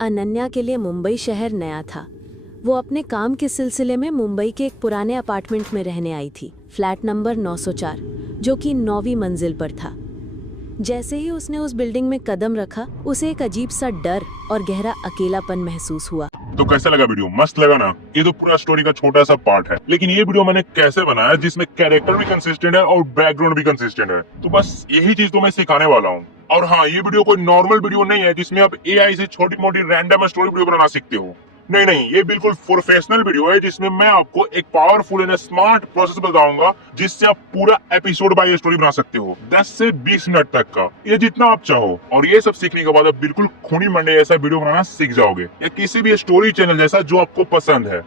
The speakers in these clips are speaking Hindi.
अनन्या के लिए मुंबई शहर नया था। वो अपने काम के सिलसिले में मुंबई के एक पुराने अपार्टमेंट में रहने आई थी, फ्लैट नंबर 904, जो कि 9वीं मंजिल पर था। जैसे ही उसने उस बिल्डिंग में कदम रखा, उसे एक अजीब सा डर और गहरा अकेलापन महसूस हुआ। तो कैसा लगा वीडियो? मस्त लगा ना? ये तो पूरा स्टोरी का छोटा सा पार्ट है, लेकिन ये वीडियो मैंने कैसे बनाया जिसमें कैरेक्टर भी कंसिस्टेंट है और बैकग्राउंड भी कंसिस्टेंट है। तो बस यही चीज तो मैं सिखाने वाला हूँ। और हाँ, ये वीडियो कोई नॉर्मल वीडियो नहीं है जिसमें आप एआई से छोटी मोटी रैंडम स्टोरी वीडियो बनाना सीखते हो। नहीं नहीं, ये बिल्कुल प्रोफेशनल वीडियो है जिसमें मैं आपको एक पावरफुल एंड स्मार्ट प्रोसेस बताऊंगा जिससे आप पूरा एपिसोड बाय स्टोरी बना सकते हो, 10 से 20 मिनट तक का, ये जितना आप चाहो। और ये सब सीखने के बाद आप बिल्कुल खूनी मंडे जैसा वीडियो बनाना सीख जाओगे, या किसी भी स्टोरी चैनल जैसा जो आपको पसंद है।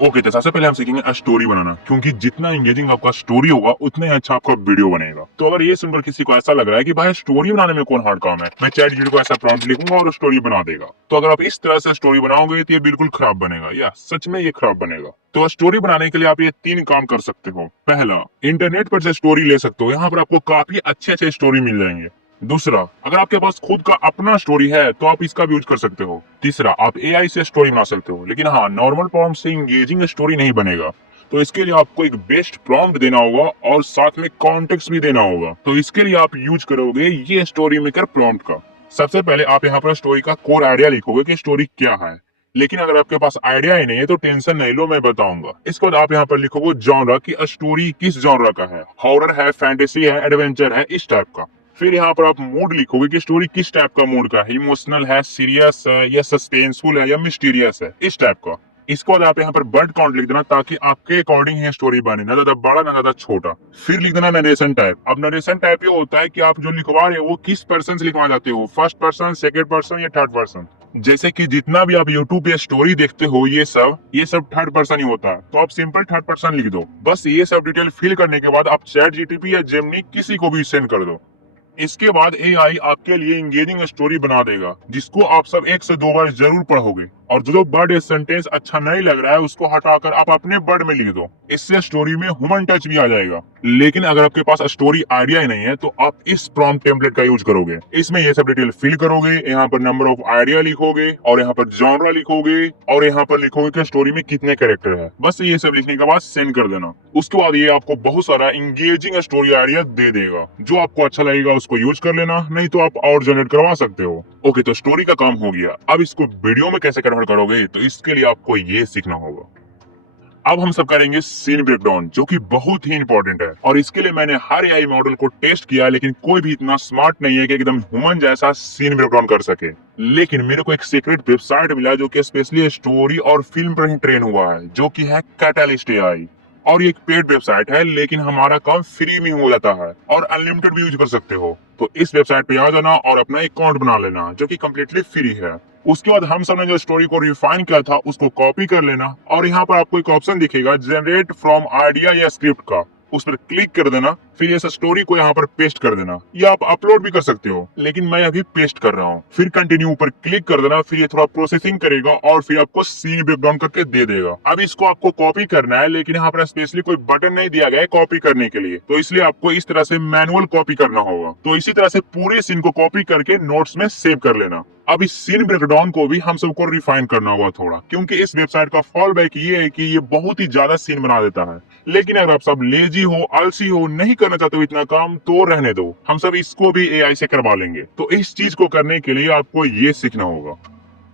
ओके, तो सबसे पहले हम सीखेंगे स्टोरी बनाना, क्योंकि जितना एंगेजिंग आपका स्टोरी होगा उतना ही अच्छा आपका वीडियो बनेगा। तो अगर ये सुनकर किसी को ऐसा लग रहा है कि भाई स्टोरी बनाने में कौन हार्ड काम है, मैं चैट को ऐसा प्रॉम्प्ट लिखूंगा और स्टोरी बना देगा। तो अगर आप इस तरह से स्टोरी बनाओगे तो ये बिल्कुल खराब बनेगा, या सच में ये खराब बनेगा। तो स्टोरी बनाने के लिए आप ये 3 काम कर सकते हो। पहला, इंटरनेट पर से स्टोरी ले सकते हो, यहाँ पर आपको काफी अच्छे स्टोरी मिल जाएंगे। दूसरा, अगर आपके पास खुद का अपना स्टोरी है तो आप इसका भी यूज कर सकते हो। तीसरा, आप एआई से स्टोरी बना सकते हो, लेकिन हाँ, नॉर्मल प्रॉम्प्ट से एंगेजिंग स्टोरी नहीं बनेगा। तो इसके लिए आपको एक बेस्ट प्रॉम्प्ट देना होगा और साथ में कॉन्टेक्स्ट भी देना होगा। तो इसके लिए आप यूज करोगे ये स्टोरी मेकर प्रॉम्प्ट का। सबसे पहले आप यहाँ पर स्टोरी का कोर आइडिया लिखोगे कि स्टोरी क्या है। लेकिन अगर आपके पास आइडिया ही नहीं है तो टेंशन नहीं लो, मैं बताऊंगा। इसके बाद आप यहाँ पर लिखोगे जॉनरा की स्टोरी किस जॉनरा का है, हॉरर है, फैंटेसी है, एडवेंचर है, इस टाइप का। फिर यहाँ पर आप मूड लिखोगे कि स्टोरी किस टाइप का मूड का है, इमोशनल है, सीरियस है, या सस्पेंसफुल है, या मिस्टीरियस है, इस टाइप का। इसके बाद आप यहाँ पर वर्ड काउंट लिख देना ताकि आपके अकॉर्डिंग ही स्टोरी बने, ना ज्यादा बड़ा ना ज्यादा छोटा। फिर लिख देना नरेशन टाइप। अब नरेशन टाइप ये होता है कि आप जो लिखवा रहे हो वो किस पर्सन से लिखवा जाते हो, फर्स्ट पर्सन, सेकंड पर्सन या थर्ड पर्सन। जैसे कि जितना भी आप यूट्यूब पे स्टोरी देखते हो ये सब थर्ड पर्सन ही होता है, तो आप सिंपल थर्ड पर्सन लिख दो। बस ये सब डिटेल फिल करने के बाद आप चैट जीटीपी या जेमिनी किसी को भी सेंड कर दो। इसके बाद एआई आपके लिए एंगेजिंग स्टोरी बना देगा जिसको आप सब 1 से 2 बार जरूर पढ़ोगे। और जो वर्ड या सेंटेंस अच्छा नहीं लग रहा है उसको हटाकर आप अपने वर्ड में लिख दो। इससे स्टोरी में ह्यूमन टच भी आ जाएगा। लेकिन अगर आपके पास स्टोरी आइडिया ही नहीं है तो आप इस प्रॉम्प्ट टेम्पलेट का यूज करोगे। इसमें ये सब डिटेल फिल करोगे, यहाँ पर नंबर ऑफ आइडिया लिखोगे और यहाँ पर जॉनरा लिखोगे और यहाँ पर लिखोगे कि स्टोरी में कितने कैरेक्टर है। बस ये सब लिखने के बाद सेंड कर देना। उसके बाद ये आपको बहुत सारा एंगेजिंग स्टोरी आइडिया दे देगा। जो आपको अच्छा लगेगा उसको यूज कर लेना, नहीं तो आप और जनरेट करवा सकते हो। ओके, तो स्टोरी का काम हो गया। अब इसको वीडियो में कैसे कन्वर्ट करोगे, तो इसके लिए आपको ये सीखना होगा। अब हम सब करेंगे सीन ब्रेकडाउन, जो कि बहुत ही इंपॉर्टेंट है। और इसके लिए मैंने हर एआई मॉडल को टेस्ट किया, लेकिन कोई भी इतना स्मार्ट नहीं है कि एकदम ह्यूमन जैसा सीन ब्रेकडाउन कर सके। लेकिन मेरे को एक सीक्रेट वेबसाइट मिला जो कि स्पेशली स्टोरी और फिल्म पर ही ट्रेन हुआ है, जो कि है कैटलिस्ट एआई। और ये एक पेड वेबसाइट है, लेकिन हमारा काम फ्री में हो जाता है और अनलिमिटेड भी यूज कर सकते हो। तो इस वेबसाइट पे आ जाना और अपना अकाउंट बना लेना, जो कि कम्प्लीटली फ्री है। उसके बाद हम सब ने जो स्टोरी को रिफाइन किया था उसको कॉपी कर लेना और यहाँ पर आपको एक ऑप्शन दिखेगा जनरेट फ्रॉम आइडिया या स्क्रिप्ट का, उस पर क्लिक कर देना। फिर इस स्टोरी को यहाँ पर पेस्ट कर देना, या आप अपलोड भी कर सकते हो, लेकिन मैं अभी पेस्ट कर रहा हूँ। फिर कंटिन्यू पर क्लिक कर देना। फिर ये थोड़ा प्रोसेसिंग करेगा और फिर आपको सीन ब्रेकडाउन करके दे देगा। अब इसको आपको कॉपी करना है, लेकिन यहाँ पर स्पेशली कोई बटन नहीं दिया गया है कॉपी करने के लिए, तो इसलिए आपको इस तरह से मैनुअल कॉपी करना होगा। तो इसी तरह से पूरे सीन को कॉपी करके नोट्स में सेव कर लेना। अब इस सीन ब्रेकडाउन को भी हम सबको रिफाइन करना होगा थोड़ा, क्योंकि इस वेबसाइट का फॉल बैक ये है कि ये बहुत ही ज्यादा सीन बना देता है। लेकिन अगर आप सब लेजी हो, आलसी हो, नहीं करना चाहते हो इतना काम, तो रहने दो, हम सब इसको भी एआई से करवा लेंगे। तो इस चीज को करने के लिए आपको ये सीखना होगा।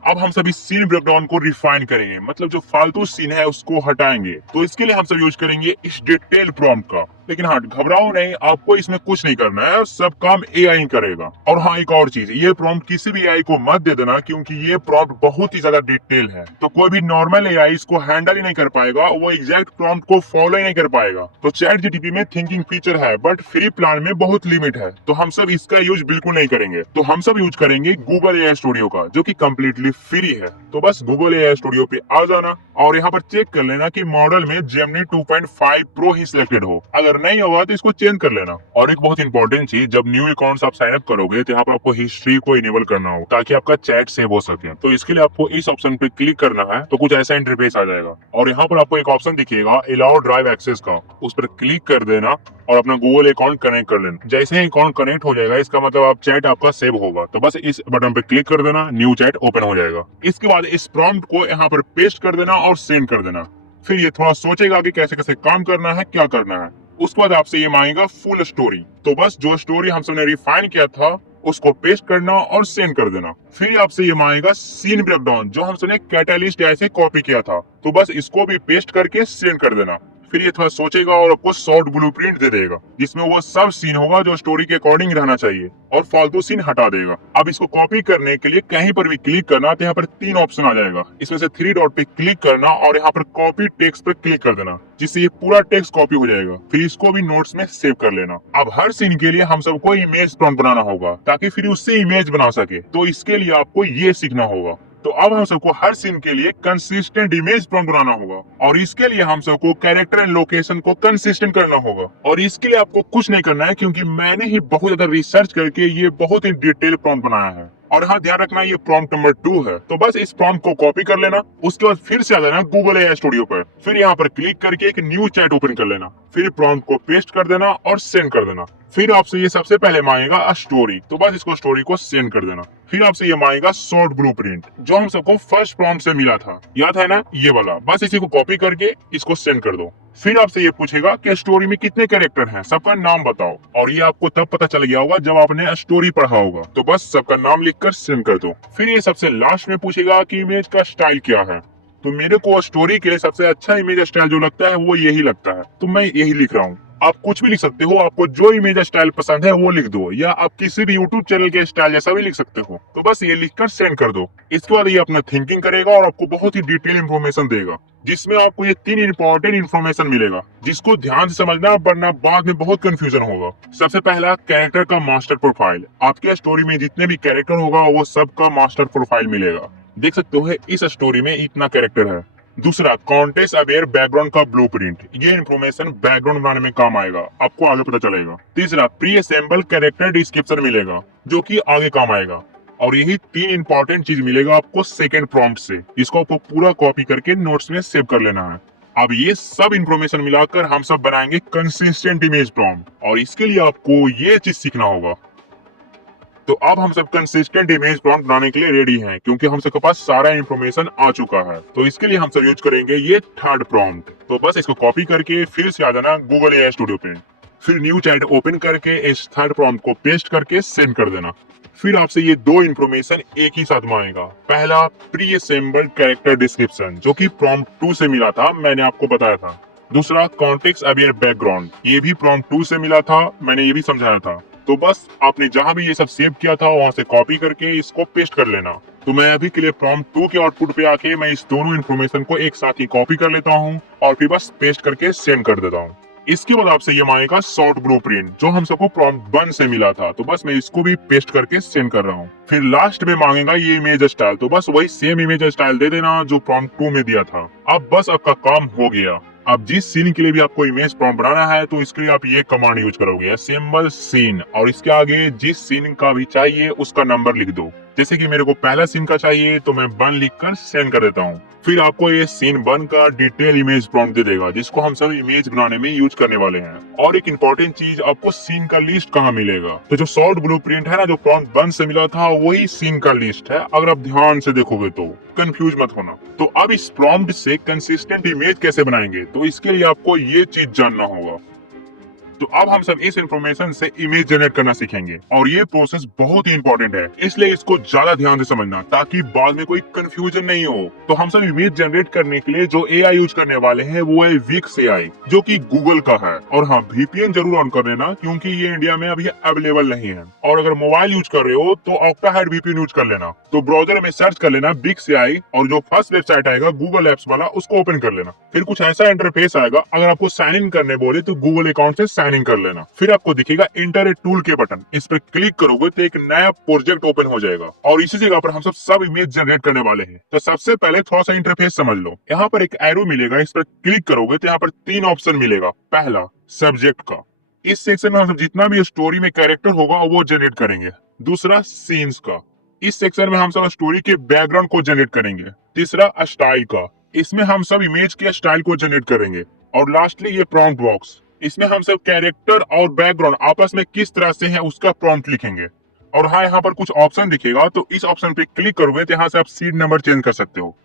अब हम सभी सीन ब्रेकडाउन को रिफाइन करेंगे, मतलब जो फालतू सीन है उसको हटाएंगे। तो इसके लिए हम सब यूज करेंगे इस डिटेल प्रॉम्प्ट का। लेकिन हाँ, घबराओ नहीं, आपको इसमें कुछ नहीं करना है, सब काम एआई करेगा। और हाँ, एक और चीज, ये प्रॉम्प्ट किसी भी एआई को मत दे देना, क्योंकि ये प्रॉम्प्ट बहुत ही ज्यादा डिटेल है। तो कोई भी नॉर्मल एआई इसको हैंडल ही नहीं कर पाएगा, वो एग्जैक्ट प्रॉम्प्ट को फॉलो ही नहीं कर पाएगा। तो चैट जीटीपी में थिंकिंग फीचर है, बट फ्री प्लान में बहुत लिमिट है, तो हम सब इसका यूज बिल्कुल नहीं करेंगे। तो हम सब यूज करेंगे गूगल एआई स्टूडियो का, जो कि कम्प्लीटली फ्री है। तो बस गूगल एआई स्टूडियो पे आ जाना और यहाँ पर चेक कर लेना कि मॉडल में जेमिनी 2.5 प्रो ही सिलेक्टेड हो। अगर अगर नहीं होगा तो इसको चेंज कर लेना। और एक बहुत इंपॉर्टेंट चीज, जब न्यू अकाउंट आप साइन अप करोगे तो यहाँ पर आपको हिस्ट्री को इनेबल करना हो ताकि आपका चैट सेव हो सके। तो इसके लिए आपको इस ऑप्शन पे क्लिक करना है, तो कुछ ऐसा इंटरफेस आ जाएगा और यहाँ पर आपको एक ऑप्शन दिखेगा अलाउ ड्राइव एक्सेस का, उस पर क्लिक कर देना और अपना गूगल अकाउंट कनेक्ट कर लेना। जैसे ही अकाउंट कनेक्ट हो जाएगा इसका मतलब आप चैट आपका सेव होगा, तो बस इस बटन पे क्लिक कर देना, न्यू चैट ओपन हो जाएगा। इसके बाद इस प्रॉम्प्ट को यहाँ पर पेस्ट कर देना और सेंड कर देना। फिर ये थोड़ा सोचेगा कि कैसे कैसे काम करना है, क्या करना है। उसके बाद आपसे ये मांगेगा फुल स्टोरी, तो बस जो स्टोरी हम सबने रिफाइन किया था उसको पेस्ट करना और सेंड कर देना। फिर आपसे ये मांगेगा सीन ब्रेकडाउन, जो हम सबने कैटलिस्ट ऐसे कॉपी किया था, तो बस इसको भी पेस्ट करके सेंड कर देना। फिर ये थोड़ा सोचेगा और आपको शॉर्ट ब्लूप्रिंट दे देगा जिसमें वो सब सीन होगा जो स्टोरी के अकॉर्डिंग रहना चाहिए और फालतू सीन हटा देगा। अब इसको कॉपी करने के लिए कहीं पर भी क्लिक करना, तो यहाँ पर 3 ऑप्शन आ जाएगा। इसमें से 3 डॉट पे क्लिक करना और यहाँ पर कॉपी टेक्स्ट पे क्लिक कर देना, जिससे ये पूरा टेक्स्ट कॉपी हो जाएगा। फिर इसको भी नोट्स में सेव कर लेना। अब हर सीन के लिए हम सबको इमेज प्रॉम्प्ट बनाना होगा ताकि फिर उससे इमेज बना सके, तो इसके लिए आपको ये सीखना होगा। तो अब हम सबको हर सीन के लिए कंसिस्टेंट इमेज प्रॉम्प्ट बनाना होगा और इसके लिए हम सबको कैरेक्टर एंड लोकेशन को कंसिस्टेंट करना होगा। और इसके लिए आपको कुछ नहीं करना है, क्योंकि मैंने ही बहुत ज्यादा रिसर्च करके ये बहुत ही डिटेल प्रॉम्प्ट बनाया है। और हाँ, ध्यान रखना ये प्रॉम्प्ट नंबर 2 है। तो बस इस प्रॉम्प्ट को कॉपी कर लेना, उसके बाद फिर से आ जाना गूगल एआई स्टूडियो पर, फिर यहाँ पर क्लिक करके एक न्यू चैट ओपन कर लेना, फिर प्रॉम्प्ट को पेस्ट कर देना और सेंड कर देना। फिर आपसे ये सबसे पहले मांगेगा स्टोरी, तो बस इसको स्टोरी को सेंड कर देना। फिर आपसे ये मांगेगा शॉर्ट ब्लूप्रिंट, जो हम सबको फर्स्ट प्रॉम्प्ट से मिला था, याद है ना, ये वाला। बस इसी को कॉपी करके इसको सेंड कर दो। फिर आपसे ये पूछेगा कि स्टोरी में कितने कैरेक्टर हैं, सबका नाम बताओ। और ये आपको तब पता चल गया होगा जब आपने स्टोरी पढ़ा होगा, तो बस सबका नाम लिखकर सेंड कर दो। फिर ये सबसे लास्ट में पूछेगा कि इमेज का स्टाइल क्या है। तो मेरे को स्टोरी के लिए सबसे अच्छा इमेज स्टाइल जो लगता है वो यही लगता है, तो मैं यही लिख रहा हूँ। आप कुछ भी लिख सकते हो, आपको जो इमेज स्टाइल पसंद है वो लिख दो, या आप किसी भी यूट्यूब चैनल के स्टाइल जैसा भी लिख सकते हो। तो बस ये लिखकर सेंड कर दो। इसके बाद ये अपना थिंकिंग करेगा और आपको बहुत ही डिटेल इंफॉर्मेशन देगा, जिसमें आपको ये 3 इंपॉर्टेंट इंफॉर्मेशन मिलेगा, जिसको ध्यान से समझना, वरना बाद में बहुत कंफ्यूजन होगा। सबसे पहला, कैरेक्टर का मास्टर प्रोफाइल। आपके स्टोरी में जितने भी कैरेक्टर होगा वो सबका मास्टर प्रोफाइल मिलेगा। देख सकते हो इस स्टोरी में इतना कैरेक्टर है। दूसरा, कॉन्टेक्स्ट अवेयर बैकग्राउंड का ब्लूप्रिंट। ये इन्फॉर्मेशन बैकग्राउंड बनाने में काम आएगा, आपको आगे पता चलेगा। तीसरा, प्री असेंबल कैरेक्टर डिस्क्रिप्शन मिलेगा, जो कि आगे काम आएगा। और यही 3 इंपॉर्टेंट चीज मिलेगा आपको सेकंड प्रॉम्प्ट से। इसको आपको पूरा कॉपी करके नोट्स में सेव कर लेना है। अब ये सब इंफॉर्मेशन मिलाकर हम सब बनाएंगे कंसिस्टेंट इमेज प्रॉम्प्ट, और इसके लिए आपको ये चीज सीखना होगा। तो अब हम सब कंसिस्टेंट इमेज प्रॉम्प्ट बनाने के लिए रेडी हैं, क्योंकि हम सबके पास सारा इंफॉर्मेशन आ चुका है। तो इसके लिए हम सब यूज करेंगे ये थर्ड प्रॉम्प्ट। तो बस इसको कॉपी करके फिर से आ जाना गूगल एआई स्टूडियो पे, फिर न्यू चैट ओपन करके इस थर्ड प्रॉम्प्ट को पेस्ट करके सेंड कर देना। फिर आपसे ये 2 इंफॉर्मेशन एक ही साथ मांगेगा। पहला, प्री असेंबल्ड कैरेक्टर डिस्क्रिप्शन, जो कि प्रॉम्प्ट 2 से मिला था, मैंने आपको बताया था। दूसरा, कॉन्टेक्स्ट अवेयर बैकग्राउंड, ये भी प्रॉम्प्ट 2 से मिला था, मैंने ये भी समझाया था। तो बस आपने जहां भी ये सब सेव किया था वहां से कॉपी करके इसको पेस्ट कर लेना। तो मैं अभी के लिए प्रॉम्प्ट 2 के आउटपुट पे आके मैं इस दोनों इन्फॉर्मेशन को एक साथ ही कॉपी कर लेता हूँ और फिर बस पेस्ट करके सेंड कर देता हूँ। इसके बाद आपसे ये मांगेगा शॉर्ट ब्लूप्रिंट, जो हम सबको प्रॉम्प्ट 1 से मिला था, तो बस मैं इसको भी पेस्ट करके सेंड कर रहा हूँ। फिर लास्ट में मांगेगा ये इमेज स्टाइल, तो बस वही सेम इमेज स्टाइल दे देना जो प्रॉम्प्ट 2 में दिया था। अब बस आपका काम हो गया। अब जिस सीन के लिए भी आपको इमेज प्रॉम्प्ट बनाना है, तो इसके लिए आप ये कमांड यूज करोगे, असेंबल सीन, और इसके आगे जिस सीन का भी चाहिए उसका नंबर लिख दो। जैसे कि मेरे को पहला सीन का चाहिए, तो मैं 1 लिखकर सेंड कर देता हूँ। फिर आपको ये सीन 1 का डिटेल इमेज प्रॉम्प्ट दे देगा, जिसको हम सब इमेज बनाने में यूज करने वाले हैं। और एक इंपॉर्टेंट चीज, आपको सीन का लिस्ट कहाँ मिलेगा। तो जो शॉर्ट ब्लूप्रिंट है ना, जो प्रॉम्प्ट 1 से मिला था, वही सीन का लिस्ट है। अगर आप ध्यान से देखोगे तो कंफ्यूज मत होना। तो अब इस प्रॉम्प्ट से कंसिस्टेंट इमेज कैसे बनाएंगे, तो इसके लिए आपको ये चीज जानना होगा। तो अब हम सब इस इंफॉर्मेशन से इमेज जनरेट करना सीखेंगे, और ये प्रोसेस बहुत ही इंपॉर्टेंट है, इसलिए इसको ज्यादा ध्यान से समझना ताकि बाद में कोई कंफ्यूजन नहीं हो। तो हम सब इमेज जनरेट करने के लिए जो एआई यूज करने वाले हैं वो है विक्स एआई, जो कि गूगल का है। और हाँ, VPN जरूर ऑन कर लेना, क्योंकि ये इंडिया में अभी अवेलेबल नहीं है। और अगर मोबाइल यूज कर रहे हो तो ऑक्टाहाइड VPN यूज कर लेना। तो ब्राउजर में सर्च कर लेना विक्स एआई, और जो फर्स्ट वेबसाइट आएगा गूगल एप्स वाला, उसको ओपन कर लेना। फिर कुछ ऐसा इंटरफेस आएगा। अगर आपको साइन इन करने बोले तो गूगल अकाउंट से स्कैनिंग कर लेना। फिर आपको दिखेगा इंटर ए टूल के बटन, इस पर क्लिक करोगे तो एक नया प्रोजेक्ट ओपन हो जाएगा और इसी जगह पर हम सब इमेज जनरेट करने वाले हैं। तो सबसे पहले थोड़ा सा इंटरफेस समझ लो। यहाँ पर एक एरो मिलेगा, इस पर क्लिक करोगे तो यहाँ पर 3 ऑप्शन मिलेगा। पहला सब्जेक्ट का, इस सेक्शन में हम जितना भी स्टोरी में कैरेक्टर होगा वो जनरेट करेंगे। दूसरा सीन्स का, इस सेक्शन में हम सब स्टोरी के बैकग्राउंड को जनरेट करेंगे। तीसरा स्टाइल का, इसमें हम सब इमेज के स्टाइल को जनरेट करेंगे। और लास्टली ये प्रॉम्प्ट बॉक्स, इसमें हम सब कैरेक्टर और बैकग्राउंड आपस में किस तरह से है उसका प्रॉम्प्ट लिखेंगे। और हाँ, यहाँ पर कुछ ऑप्शन दिखेगा, तो इस ऑप्शन पे क्लिक करोगे तो यहाँ से आप सीड नंबर चेंज कर सकते हो।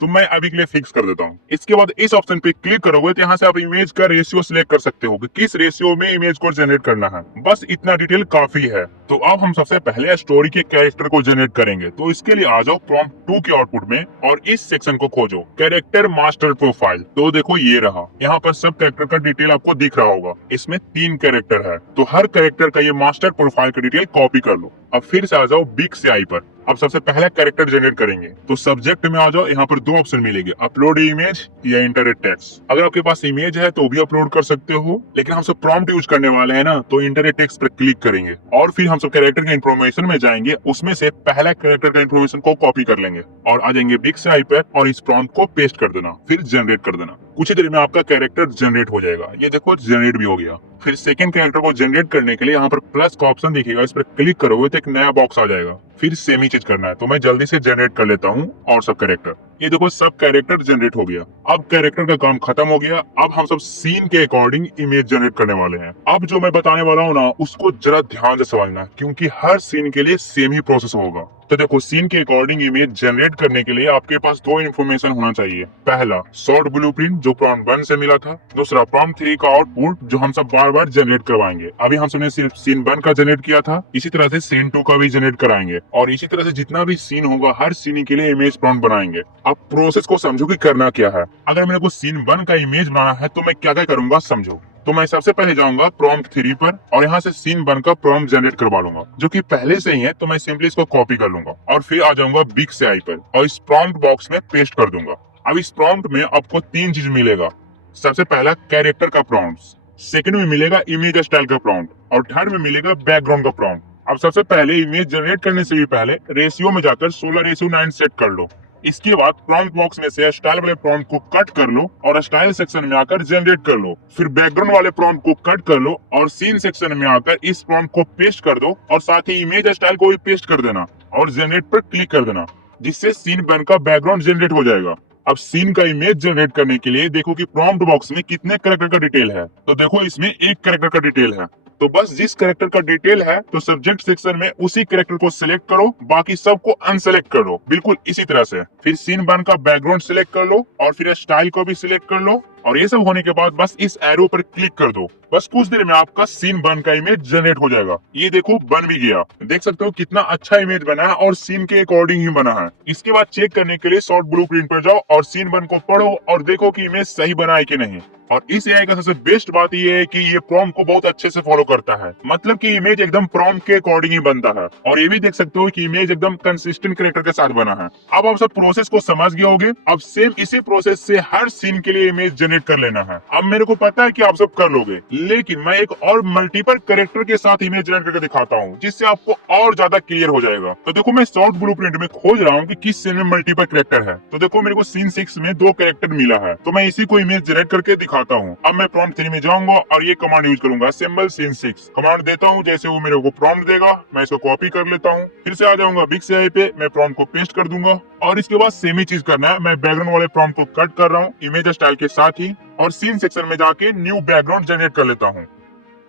तो मैं अभी के लिए फिक्स कर देता हूँ। इसके बाद इस ऑप्शन पे क्लिक करोगे तो यहाँ से आप इमेज का रेशियो सिलेक्ट कर सकते हो कि किस रेशियो में इमेज को जनरेट करना है। बस इतना डिटेल काफी है। तो अब हम सबसे पहले स्टोरी के कैरेक्टर को जनरेट करेंगे। तो इसके लिए आ जाओ प्रॉम्प्ट 2 के आउटपुट में और इस सेक्शन को खोजो, कैरेक्टर मास्टर प्रोफाइल। तो देखो ये रहा, यहाँ पर सब कैरेक्टर का डिटेल आपको दिख रहा होगा। इसमें 3 कैरेक्टर है, तो हर कैरेक्टर का ये मास्टर प्रोफाइल का डिटेल कॉपी कर लो। अब फिर से आ जाओ बिग सिआई पर। अब सबसे पहला कैरेक्टर जनरेट करेंगे। तो सब्जेक्ट में आ जाओ, यहाँ पर 2 ऑप्शन मिलेंगे, अपलोड इमेज या इंटर टेक्स्ट। अगर आपके पास इमेज है तो भी अपलोड कर सकते हो, लेकिन हम सब प्रॉम्प्ट यूज करने वाले हैं ना, तो इंटर टेक्स्ट पर क्लिक करेंगे और फिर हम सब कैरेक्टर के इन्फॉर्मेशन में जाएंगे, उसमें से पहला कैरेक्टर का इन्फॉर्मेशन को कॉपी कर लेंगे और आ जाएंगे बिग सिआई पर और इस प्रॉम्प्ट को पेस्ट कर देना, फिर जनरेट कर देना। कुछ ही देर में आपका कैरेक्टर जनरेट हो जाएगा। ये देखो जनरेट भी हो गया। फिर सेकंड कैरेक्टर को जनरेट करने के लिए यहाँ पर प्लस का ऑप्शन दिखेगा, इस पर क्लिक करोगे तो एक नया बॉक्स आ जाएगा। फिर सेम ही चीज करना है, तो मैं जल्दी से जनरेट कर लेता हूँ और सब कैरेक्टर। ये देखो सब कैरेक्टर जनरेट हो गया। अब कैरेक्टर का काम खत्म हो गया। अब हम सब सीन के अकॉर्डिंग इमेज जनरेट करने वाले हैं। अब जो मैं बताने वाला हूँ ना, उसको जरा ध्यान से समझना, क्योंकि हर सीन के लिए सेम ही प्रोसेस होगा। तो देखो, सीन के अकॉर्डिंग इमेज जनरेट करने के लिए आपके पास 2 इन्फॉर्मेशन होना चाहिए। पहला शॉर्ट ब्लूप्रिंट जो प्रॉम्प्ट 1 से मिला था। दूसरा प्रॉम्प्ट 3 का आउटपुट जो हम सब बार बार जनरेट करवाएंगे। अभी हम सबने सिर्फ सीन 1 का जनरेट किया था, इसी तरह से सीन 2 का भी जनरेट कराएंगे और इसी तरह से जितना भी सीन होगा हर सीन के लिए इमेज प्रॉम्प्ट बनाएंगे। अब प्रोसेस को समझो कि करना क्या है। अगर मेरे को सीन 1 का इमेज बनाना है तो मैं क्या क्या करूंगा समझो। तो मैं सबसे पहले जाऊंगा प्रॉम्प्ट 3 पर और यहाँ से सीन 1 का प्रॉम्प्ट जनरेट करवा लूंगा, जो कि पहले से ही है। तो मैं सिंपली इसको कॉपी कर लूंगा और फिर आ जाऊंगा बिग सिआई पर और इस प्रॉम्प्ट बॉक्स में पेस्ट कर दूंगा। अब इस प्रॉम्प्ट में आपको 3 चीज मिलेगा। सबसे पहला कैरेक्टर का प्रॉम्प्ट, सेकंड में मिलेगा इमेज स्टाइल का प्रॉम्प्ट और थर्ड में मिलेगा बैकग्राउंड का प्रॉम्प्ट। अब सबसे पहले इमेज जनरेट करने से भी पहले रेशियो में जाकर 16:9 सेट कर लो। इसके बाद प्रॉम्प्ट बॉक्स में से स्टाइल वाले प्रॉम्प्ट को कट कर लो और स्टाइल सेक्शन में आकर जनरेट कर लो। फिर बैकग्राउंड वाले प्रॉम्प्ट को कट कर लो और सीन सेक्शन में आकर इस प्रॉम्प्ट को पेस्ट कर दो और साथ ही इमेज स्टाइल को भी पेस्ट कर देना और जनरेट पर क्लिक कर देना, जिससे सीन 1 का बैकग्राउंड जनरेट हो जाएगा। अब सीन का इमेज जनरेट करने के लिए देखो कि प्रॉम्प्ट बॉक्स में कितने कैरेक्टर का डिटेल है। तो देखो इसमें 1 कैरेक्टर का डिटेल है। तो बस जिस कैरेक्टर का डिटेल है तो सब्जेक्ट सेक्शन में उसी कैरेक्टर को सिलेक्ट करो, बाकी सबको अनसेलेक्ट कर लो। बिल्कुल इसी तरह से फिर सीन 1 का बैकग्राउंड सिलेक्ट कर लो और फिर स्टाइल को भी सिलेक्ट कर लो और ये सब होने के बाद बस इस एरो पर क्लिक कर दो। बस कुछ देर में आपका सीन 1 का इमेज जनरेट हो जाएगा। ये देखो बन भी गया। देख सकते हो कितना अच्छा इमेज बना है और सीन के अकॉर्डिंग ही बना है। इसके बाद चेक करने के लिए शॉर्ट ब्लूप्रिंट पर जाओ और सीन 1 को पढ़ो और देखो कि इमेज सही बना है कि नहीं। और इस एआई का सबसे बेस्ट बात ये है कि ये प्रॉम्प्ट को बहुत अच्छे से फॉलो करता है, मतलब कि इमेज एकदम प्रॉम्प्ट के अकॉर्डिंग ही बनता है। और ये भी देख सकते हो कि इमेज एकदम कंसिस्टेंट कैरेक्टर के साथ बना है। अब आप सब प्रोसेस को समझ गए होंगे। अब सेम इसी प्रोसेस से हर सीन के लिए इमेज जनरेट कर लेना है। अब मेरे को पता है कि आप सब कर लोगे, लेकिन मैं एक और मल्टीपल कैरेक्टर के साथ इमेज जनरेट करके दिखाता हूँ, जिससे आपको और ज्यादा क्लियर हो जाएगा। तो देखो मैं शॉर्ट ब्लूप्रिंट में खोज रहा हूँ कि किस सीन में मल्टीपल कैरेक्टर है। तो देखो मेरे को सीन 6 में 2 कैरेक्टर मिला है, तो मैं इसी को इमेज जनरेट करके दिखाता हूँ। अब मैं प्रॉम्प्ट 3 में जाऊंगा और ये कमांड यूज करूंगा, असेंबल सीन 6 कमांड देता हूँ। जैसे वो मेरे को प्रॉम्प्ट देगा मैं इसको कॉपी कर लेता हूँ। फिर से आ जाऊंगा बिग सिआई पे, मैं प्रॉम्प्ट को पेस्ट कर दूंगा और इसके बाद सेम ही चीज करना है। मैं बैकग्राउंड वाले प्रॉम्प्ट को कट कर रहा हूँ इमेज स्टाइल के साथ ही और सीन सेक्शन में जाके न्यू बैकग्राउंड जनरेट कर लेता हूँ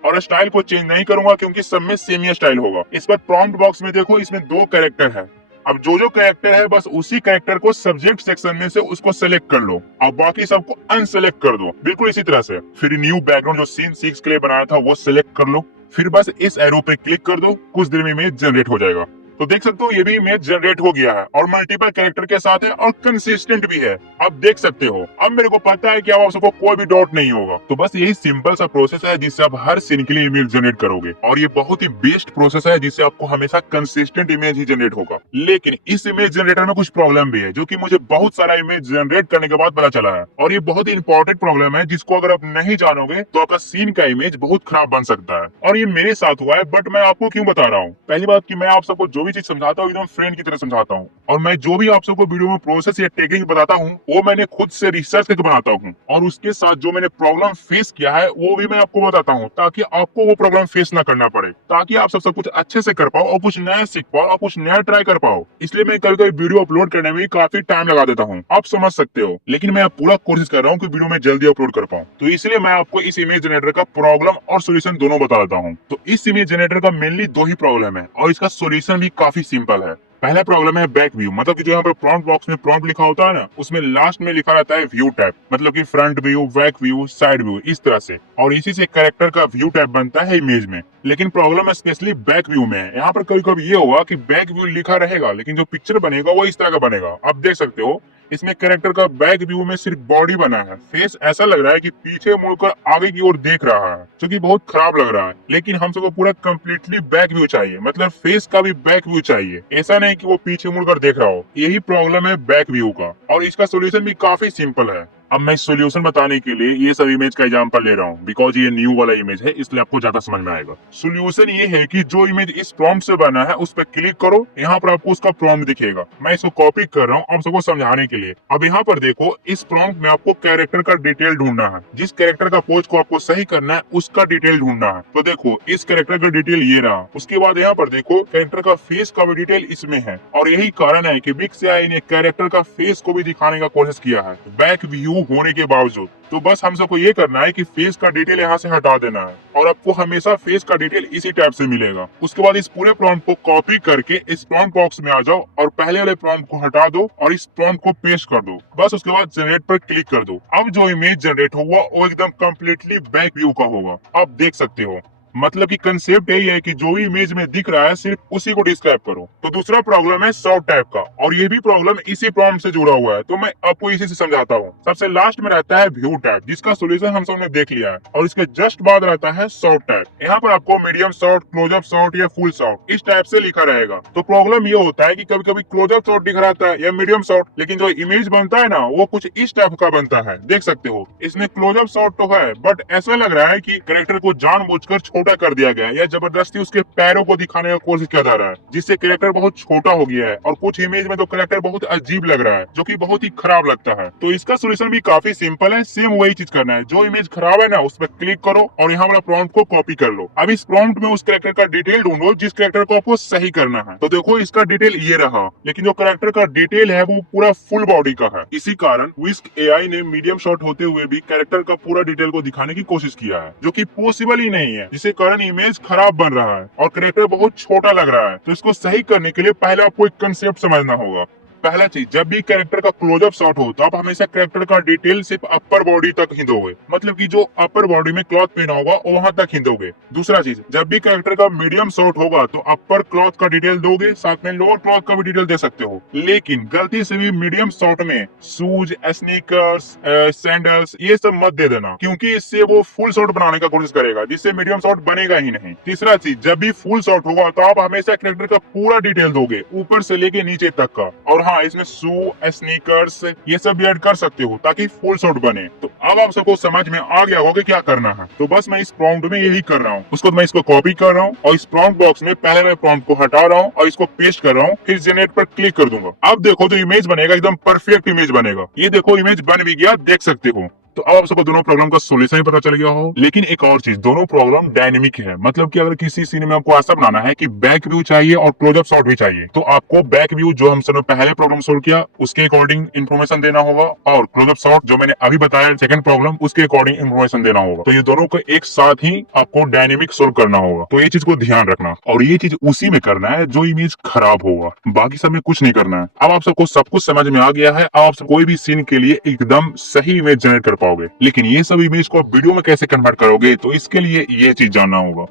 और स्टाइल को चेंज नहीं करूंगा क्योंकि सब में सेम ही स्टाइल होगा। इस पर प्रॉम्प्ट बॉक्स में देखो इसमें 2 कैरेक्टर है। अब जो कैरेक्टर है बस उसी कैरेक्टर को सब्जेक्ट सेक्शन में से उसको सेलेक्ट कर लो और बाकी सबको अनसेलेक्ट कर दो, बिल्कुल इसी तरह से। फिर न्यू बैकग्राउंड जो सीन 6 के लिए बनाया था वो सिलेक्ट कर लो। फिर बस इस एरो पे क्लिक कर दो, कुछ देर में इमेज जनरेट हो जाएगा। तो देख सकते हो ये भी इमेज जनरेट हो गया है और मल्टीपल कैरेक्टर के साथ है और कंसिस्टेंट भी है। अब देख सकते हो, अब मेरे को पता है कि अब आप सबको कोई भी डाउट नहीं होगा। तो बस यही सिंपल सा प्रोसेस है जिससे आप हर सीन के लिए इमेज जनरेट करोगे और ये बहुत ही बेस्ट प्रोसेस है जिससे आपको हमेशा कंसिस्टेंट इमेज ही जनरेट होगा। लेकिन इस इमेज जनरेटर में कुछ प्रॉब्लम भी है जो कि मुझे बहुत सारा इमेज जनरेट करने के बाद पता चला है और ये बहुत ही इंपॉर्टेंट प्रॉब्लम है जिसको अगर आप नहीं जानोगे तो आपका सीन का इमेज बहुत खराब बन सकता है। और ये मेरे साथ हुआ है, बट मैं आपको क्यों बता रहा हूँ। पहली बात कि मैं आप सबको जो भी चीज समझाता हूँ एकदम फ्रेंड की तरह समझाता हूँ और मैं जो भी आप सबको वीडियो में प्रोसेस या टेक्निक बताता हूँ वो मैंने खुद से रिसर्च करके बनाता हूँ और उसके साथ जो मैंने प्रॉब्लम फेस किया है वो भी मैं आपको बताता हूँ ताकि आपको वो प्रॉब्लम फेस ना करना पड़े, ताकि आप सब कुछ अच्छे से कर पाओ और कुछ नया सीख पाओ और कुछ नया ट्राई कर पाओ। इसलिए मैं कभी कभी वीडियो अपलोड करने में काफी टाइम लगा देता हूँ, आप समझ सकते हो, लेकिन मैं पूरा कोशिश कर रहा हूँ कि वीडियो में जल्दी अपलोड कर पाऊँ। तो इसलिए मैं आपको इस इमेज जनरेटर का प्रॉब्लम और सोल्यूशन दोनों बता देता हूँ। तो इस इमेज जनरेटर का मेनली दो ही प्रॉब्लम है और इसका सोल्यूशन भी काफी सिंपल है। पहला प्रॉब्लम है बैक व्यू, मतलब कि जो यहाँ पर प्रॉम्प्ट बॉक्स में प्रॉम्प्ट लिखा होता है ना, उसमें लास्ट में लिखा रहता है व्यू टैब, मतलब कि front view, back view, side view, इस तरह से, और इसी से कैरेक्टर का व्यू टैब बनता है इमेज में। लेकिन प्रॉब्लम स्पेशली बैक व्यू में है। यहाँ पर कभी कभी ये होगा कि बैक व्यू लिखा रहेगा लेकिन जो पिक्चर बनेगा वो इस तरह का बनेगा। आप देख सकते हो इसमें कैरेक्टर का बैक व्यू में सिर्फ बॉडी बना है, फेस ऐसा लग रहा है कि पीछे मुड़कर आगे की ओर देख रहा है, जो कि बहुत खराब लग रहा है। लेकिन हम सबको पूरा कंप्लीटली बैक व्यू चाहिए, मतलब फेस का भी बैक व्यू चाहिए, ऐसा नहीं कि वो पीछे मुड़कर देख रहा हो। यही प्रॉब्लम है बैक व्यू का और इसका सोल्यूशन भी काफी सिंपल है। अब मैं सोल्यूशन बताने के लिए ये सब इमेज का एग्जांपल ले रहा हूँ बिकॉज ये न्यू वाला इमेज है, इसलिए आपको ज्यादा समझ में आएगा। सोल्यूशन ये है कि जो इमेज इस प्रॉम्प्ट से बना है उस पर क्लिक करो, यहाँ पर आपको उसका प्रॉम्प्ट दिखेगा। मैं इसको कॉपी कर रहा हूँ आप सबको समझाने के लिए। अब यहाँ पर देखो, इस प्रॉम्प्ट में आपको कैरेक्टर का डिटेल ढूंढना है, जिस कैरेक्टर का पोज को आपको सही करना है उसका डिटेल ढूंढना है। तो देखो इस कैरेक्टर का डिटेल ये रहा। उसके बाद यहाँ पर देखो कैरेक्टर का फेस का भी डिटेल इसमें है और यही कारण है कि बिग सीआई ने कैरेक्टर का फेस को भी दिखाने का कोशिश किया है बैक व्यू होने के बावजूद। तो बस हम सबको ये करना है कि फेस का डिटेल यहाँ से हटा देना है और आपको हमेशा फेस का डिटेल इसी टैब से मिलेगा। उसके बाद इस पूरे प्रॉम्प्ट को कॉपी करके इस प्रॉम्प्ट बॉक्स में आ जाओ और पहले वाले प्रॉम्प्ट को हटा दो और इस प्रॉम्प्ट को पेस्ट कर दो। बस उसके बाद जनरेट पर क्लिक कर दो। अब जो इमेज जनरेट होगा वो एकदम कम्प्लीटली बैक व्यू का होगा, आप देख सकते हो। मतलब कि कंसेप्ट यही है कि जो भी इमेज में दिख रहा है सिर्फ उसी को डिस्क्राइब करो। तो दूसरा प्रॉब्लम है शॉर्ट टैब का और ये भी प्रॉब्लम इसी प्रॉम्प्ट से जुड़ा हुआ है, तो मैं आपको इसी से समझाता हूँ। सबसे लास्ट में रहता है व्यू टैब, जिसका सोल्यूशन हम सबने देख लिया है, और इसके जस्ट बाद रहता है शॉर्ट टैब। यहाँ पर आपको मीडियम शॉर्ट, क्लोजअप शॉर्ट या फुल शॉर्ट इस टाइप से लिखा रहेगा। तो प्रॉब्लम ये होता है कि कभी कभी क्लोजअप शॉर्ट दिख रहता है या मीडियम शॉर्ट, लेकिन जो इमेज बनता है ना वो कुछ इस टाइप का बनता है। देख सकते हो इसमें क्लोजअप शॉर्ट तो है बट ऐसा लग रहा है कि कैरेक्टर को जानबूझकर छोटा कर दिया गया है, जबरदस्ती उसके पैरों को दिखाने का कोशिश किया जा रहा है, जिससे कैरेक्टर बहुत छोटा हो गया है। और कुछ इमेज में तो कैरेक्टर बहुत अजीब लग रहा है, जो कि बहुत ही खराब लगता है। तो इसका सोल्यूशन भी काफी सिंपल है, सेम वही चीज करना है। जो इमेज खराब है ना उस पर क्लिक करो और यहाँ वाला प्रॉम्प्ट को कॉपी कर लो। अब इस प्रॉम्प्ट में उस कैरेक्टर का डिटेल ढूंढो जिस कैरेक्टर को आपको सही करना है। तो देखो इसका डिटेल ये रहा, लेकिन जो कैरेक्टर का डिटेल है वो पूरा फुल बॉडी का है। इसी कारण विस्क एआई ने मीडियम शॉट होते हुए भी कैरेक्टर का पूरा डिटेल को दिखाने की कोशिश किया है, जो कि पॉसिबल ही नहीं है, जिसके कारण इमेज खराब बन रहा है और कैरेक्टर बहुत छोटा लग रहा है। तो इसको सही करने के लिए पहले आपको एक कंसेप्ट समझना होगा। पहला चीज, जब भी कैरेक्टर का क्लोजअप शॉट हो तो आप हमेशा कैरेक्टर का डिटेल सिर्फ अपर बॉडी तक ही दोगे, मतलब कि जो अपर बॉडी में क्लॉथ पहना होगा वो वहां तक ही दोगे। दूसरा चीज, जब भी कैरेक्टर का मीडियम शॉट होगा तो अपर क्लॉथ का डिटेल दोगे, साथ में लोअर क्लॉथ का भी डिटेल दे सकते हो। लेकिन गलती से भी मीडियम शॉट में शूज, स्नीकर्स, सैंडल्स ये सब मत दे देना, क्योंकि इससे वो फुल शॉट बनाने का कोशिश करेगा जिससे मीडियम शॉट बनेगा ही नहीं। तीसरा चीज, जब भी फुल शॉट होगा तो आप हमेशा कैरेक्टर का पूरा डिटेल दोगे, ऊपर से लेके नीचे तक का। और हाँ, इसमें शू, स्नीकर्स ये सब भी ऐड कर सकते हो ताकि फुल शॉट बने। तो अब आप सबको समझ में आ गया होगा कि क्या करना है। तो बस मैं इस प्रॉम्प्ट में यही कर रहा हूँ। उसको मैं इसको कॉपी कर रहा हूँ और इस प्रॉम्प्ट बॉक्स में पहले मैं प्रॉम्प्ट को हटा रहा हूँ और इसको पेस्ट कर रहा हूँ, फिर जनरेट पर क्लिक कर दूंगा। अब देखो जो इमेज बनेगा एकदम परफेक्ट इमेज बनेगा। ये देखो इमेज बन भी गया, देख सकते हो। तो अब आप सबको दोनों प्रॉब्लम का सोल्यूशन भी पता चल गया हो। लेकिन एक और चीज, दोनों प्रॉब्लम डायनेमिक है, मतलब कि अगर किसी सीन में आपको ऐसा बनाना है कि बैक व्यू चाहिए और क्लोजअप शॉट भी चाहिए, तो आपको बैक व्यू जो हम सबने पहले प्रॉब्लम सोल्व किया उसके अकॉर्डिंग इन्फॉर्मेशन देना होगा, और क्लोजअप शॉट जो मैंने अभी बताया सेकंड प्रॉब्लम उसके अकॉर्डिंग इन्फॉर्मेशन देना होगा। तो ये दोनों को एक साथ ही आपको डायनेमिक सोल्व करना होगा। तो ये चीज को ध्यान रखना, और ये चीज उसी में करना है जो इमेज खराब होगा, बाकी सब में कुछ नहीं करना है। अब आप सबको सब कुछ समझ में आ गया है। अब आप कोई भी सीन के लिए एकदम सही इमेज जनरेट कर पाओगे। लेकिन ये सब इमेज को आप वीडियो में कैसे कन्वर्ट करोगे, तो इसके लिए ये चीज जानना होगा।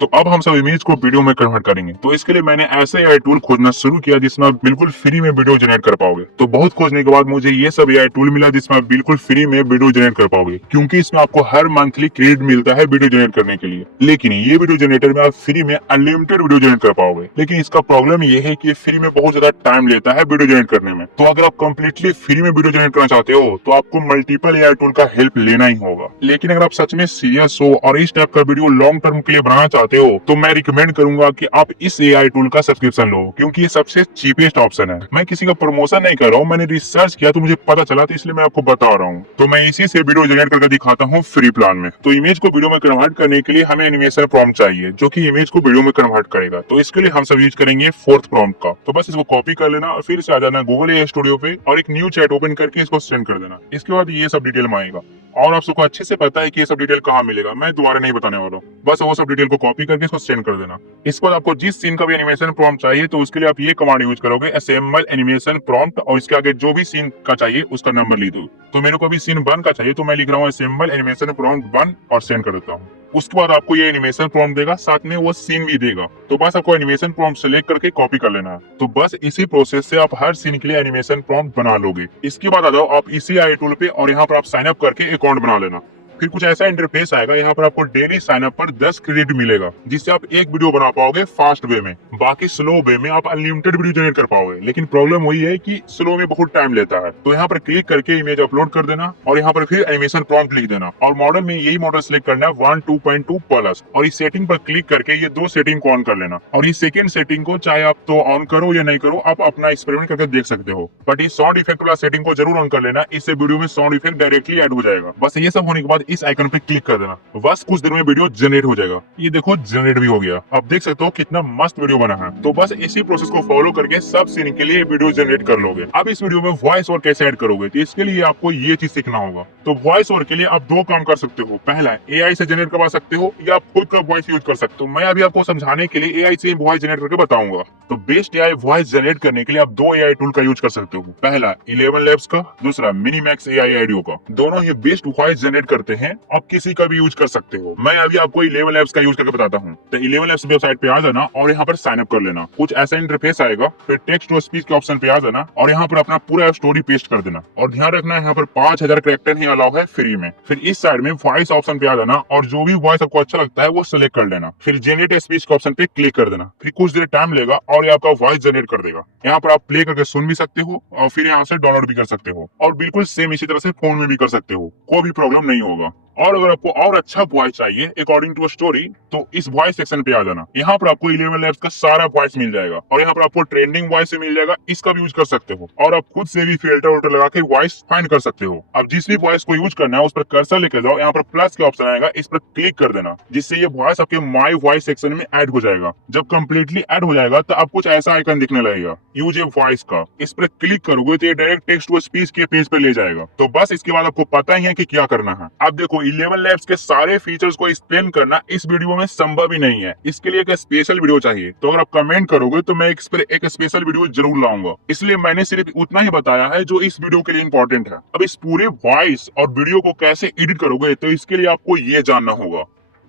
तो अब हम सब इमेज को वीडियो में कन्वर्ट करेंगे। तो इसके लिए मैंने ऐसे एआई टूल खोजना शुरू किया जिसमें आप बिल्कुल फ्री में वीडियो जनरेट कर पाओगे। तो बहुत खोजने के बाद मुझे ये सब एआई टूल मिला जिसमें आप बिल्कुल फ्री में वीडियो जनरेट कर पाओगे, क्योंकि इसमें आपको हर मंथली क्रेडिट मिलता है वीडियो जनरेट करने के लिए। लेकिन ये वीडियो जनरेटर में आप फ्री में अनलिमिटेड वीडियो जनरेट कर पाओगे। लेकिन इसका प्रॉब्लम ये है कि फ्री में बहुत ज्यादा टाइम लेता है वीडियो जनरेट करने में। तो अगर आप कंप्लीटली फ्री में वीडियो जनरेट करना चाहते हो तो आपको मल्टीपल एआई टूल का हेल्प लेना ही होगा। लेकिन अगर आप सच में सीरियस हो और इस टाइप का वीडियो लॉन्ग टर्म के लिए बनाना चाहते हो तो मैं रिकमेंड करूंगा कि आप इस एआई टूल का सब्सक्रिप्शन लो, क्योंकि ये सबसे चीपेस्ट ऑप्शन है। मैं किसी का प्रमोशन नहीं कर रहा हूँ, मैंने रिसर्च किया तो मुझे पता चला, तो इसलिए मैं आपको बता रहा हूँ। तो मैं इसी से वीडियो जनरेट करके दिखाता हूँ फ्री प्लान में। तो इमेज को वीडियो में कन्वर्ट करने के लिए हमें एनिमेशन प्रॉम्प्ट चाहिए जो कि इमेज को वीडियो में कन्वर्ट करेगा। तो इसके लिए हम सब यूज करेंगे फोर्थ प्रॉम्प्ट का। तो बस इसको कॉपी कर लेना और फिर से आ जाना गूगल एआई स्टूडियो पे और एक न्यू चैट ओपन करके इसको सेंड कर देना। इसके बाद ये सब डिटेल में आएगा और आप सबको अच्छे से पता है कि ये सब डिटेल कहाँ मिलेगा, मैं दोबारा नहीं बताने वाला हूँ। बस वो सब डिटेल को कॉपी करके इसको सेंड कर देना। इसके बाद आपको जिस सीन का भी एनिमेशन प्रॉम्प्ट चाहिए तो उसके लिए आप ये कमांड यूज करोगे, असेंबल एनिमेशन प्रॉम्प्ट, और इसके आगे जो भी सीन का चाहिए उसका नंबर लिख दो। तो मेरे को अभी सीन 1 का चाहिए तो मैं लिख रहा हूँ असेंबल एनिमेशन प्रॉम्प्ट 1 और सेंड कर देता हूँ। उसके बाद आपको ये एनिमेशन प्रॉम्प्ट देगा, साथ में वो सीन भी देगा। तो बस आपको एनिमेशन प्रॉम्प्ट सेलेक्ट करके कॉपी कर लेना है। तो बस इसी प्रोसेस से आप हर सीन के लिए एनिमेशन प्रॉम्प्ट बना लोगे। इसके बाद आ जाओ आप इसी एआई टूल पे और यहाँ पर आप साइन अप करके अकाउंट बना लेना। फिर कुछ ऐसा इंटरफेस आएगा, यहाँ पर आपको डेली साइन अप पर 10 क्रेडिट मिलेगा, जिससे आप एक वीडियो बना पाओगे फास्ट वे में। बाकी स्लो वे में आप अनलिमिटेड वीडियो जनरेट कर पाओगे। लेकिन प्रॉब्लम वही है कि स्लो में बहुत टाइम लेता है। तो यहाँ पर क्लिक करके इमेज अपलोड कर देना और यहाँ पर फिर एनिमेशन प्रॉम्प्ट लिख देना और मॉडल में यही मॉडल सिलेक्ट करना है 1 2.2 प्लस, और इस सेटिंग पर क्लिक करके ये 2 सेटिंग को ऑन कर लेना। और इस सेकंड सेटिंग को चाहे आप तो ऑन करो या नहीं करो, आप अपना एक्सपेरिमेंट करके देख सकते हो। बट इस साउंड इफेक्ट वाला सेटिंग को जरूर ऑन कर लेना, इससे वीडियो में साउंड इफेक्ट डायरेक्टली ऐड हो जाएगा। बस ये सब होने के बाद इस आइकन पे क्लिक कर देना, बस कुछ देर में वीडियो जनरेट हो जाएगा। ये देखो जनरेट भी हो गया। अब देख सकते हो कितना मस्त वीडियो बना है। तो बस इसी प्रोसेस को फॉलो करके सब सीन के लिए वीडियो जनरेट कर लोगे। अब इस वीडियो में वॉइस ओवर कैसे ऐड करोगे, तो इसके लिए आपको ये चीज सीखना होगा। तो वॉइस ओवर के लिए आप 2 काम कर सकते हो। पहला एआई से जनरेट करवा सकते हो या आप खुद का वॉइस यूज कर सकते हो। मैं अभी आपको समझाने के लिए एआई से वॉइस जनरेट करके बताऊंगा। तो बेस्ट एआई वॉइस जनरेट करने के लिए आप 2 एआई टूल का यूज कर सकते हो। पहला 11 लैब्स का, दूसरा मिनीमैक्स एआई ऑडियो का। दोनों ही बेस्ट वॉइस जनरेट करते हैं, आप किसी का भी यूज कर सकते हो। मैं अभी आपको 11 लैब्स का यूज करके बताता हूँ। तो 11 लैब्स वेबसाइट पे आ जाना और यहाँ पर साइन अप कर लेना। कुछ ऐसा इंटरफेस आएगा, फिर टेक्स्ट टू स्पीच के ऑप्शन पे आ जाना और यहाँ पर अपना पूरा स्टोरी पेस्ट कर देना। और ध्यान रखना यहाँ पर 5000 कैरेक्टर ही अलाउ है फ्री में। फिर इस साइड में वॉइस ऑप्शन पे आ जाना और जो भी वॉइस आपको अच्छा लगता है वो सिलेक्ट कर लेना। फिर जनरेट स्पीच के ऑप्शन पे क्लिक कर देना। फिर कुछ देर टाइम लेगा और ये आपका वॉइस जनरेट कर देगा। यहाँ पर आप प्ले करके सुन भी सकते हो और फिर यहाँ से डाउनलोड भी कर सकते हो और बिल्कुल सेम इसी तरह से फोन में भी कर सकते हो, कोई भी प्रॉब्लम नहीं होगा। और अगर आपको और अच्छा वॉइस चाहिए अकॉर्डिंग टू स्टोरी तो इस वॉइस सेक्शन पे आ जाना। यहाँ पर आपको 11 लैब्स का सारा वॉइस मिल जाएगा और यहाँ पर आपको ट्रेंडिंग वॉइस मिल जाएगा, इसका भी यूज कर सकते हो। और आप खुद से भी फिल्टर वोल्टर लगा के वॉइस फाइंड कर सकते हो। अब जिस भी वॉइस को यूज करना है उस पर कर्सर लेकर जाओ, यहाँ पर प्लस का ऑप्शन आएगा, इस पर क्लिक कर देना, जिससे ये वॉइस आपके माई वॉइस सेक्शन में ऐड हो जाएगा। जब कम्प्लीटली ऐड हो जाएगा तो आपको कुछ ऐसा आइकन दिखने लगेगा, यूज ए वॉइस का। इस पर क्लिक करोगे तो ये डायरेक्ट टेक्स्ट टू स्पीच के पेज पे ले जाएगा। तो बस इसके बाद आपको पता ही है कि क्या करना है। अब देखो 11 लैब्स के सारे फीचर्स को एक्सप्लेन करना इस वीडियो में संभव ही नहीं है, इसके लिए एक स्पेशल वीडियो चाहिए। तो अगर आप कमेंट करोगे तो मैं इस पर एक स्पेशल वीडियो जरूर लाऊंगा। इसलिए मैंने सिर्फ उतना ही बताया है जो इस वीडियो के लिए इंपॉर्टेंट है। अब इस पूरे वॉइस और वीडियो को कैसे एडिट करोगे तो इसके लिए आपको ये जानना होगा।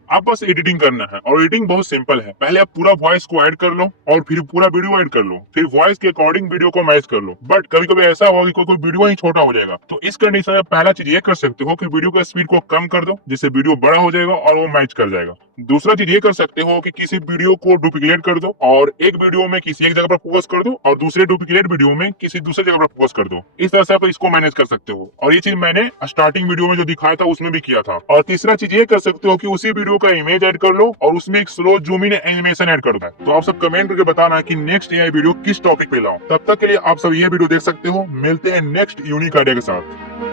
आप बस एडिटिंग करना है और एडिटिंग बहुत सिंपल है। पहले आप पूरा वॉइस को ऐड कर लो और फिर पूरा वीडियो ऐड कर लो, फिर वॉइस के अकॉर्डिंग वीडियो को मैच कर लो। बट कभी कभी ऐसा होगा कि कोई वीडियो ही छोटा हो जाएगा, तो इस कंडीशन में पहला चीज ये कर सकते हो कि वीडियो का स्पीड को कम कर दो, जिससे वीडियो बड़ा हो जाएगा और वो मैच कर जाएगा। दूसरा चीज ये कर सकते हो कि किसी वीडियो को डुप्लीकेट कर दो और एक वीडियो में किसी एक जगह पर फोकस कर दो और दूसरे डुप्लीकेट वीडियो में किसी दूसरे जगह पर फोकस कर दो। इस तरह से आप इसको मैनेज कर सकते हो और ये चीज मैंने स्टार्टिंग वीडियो में जो दिखाया था उसमें भी किया था। और तीसरा चीज ये कर सकते हो कि उसी वीडियो का इमेज ऐड कर लो और उसमें एक slow zoom in animation add कर दो। तो आप सब कमेंट करके बताना कि नेक्स्ट एआई वीडियो किस टॉपिक पे लाऊं। तब तक के लिए आप सब ये वीडियो देख सकते हो। मिलते हैं नेक्स्ट यूनिक आइडिया के साथ।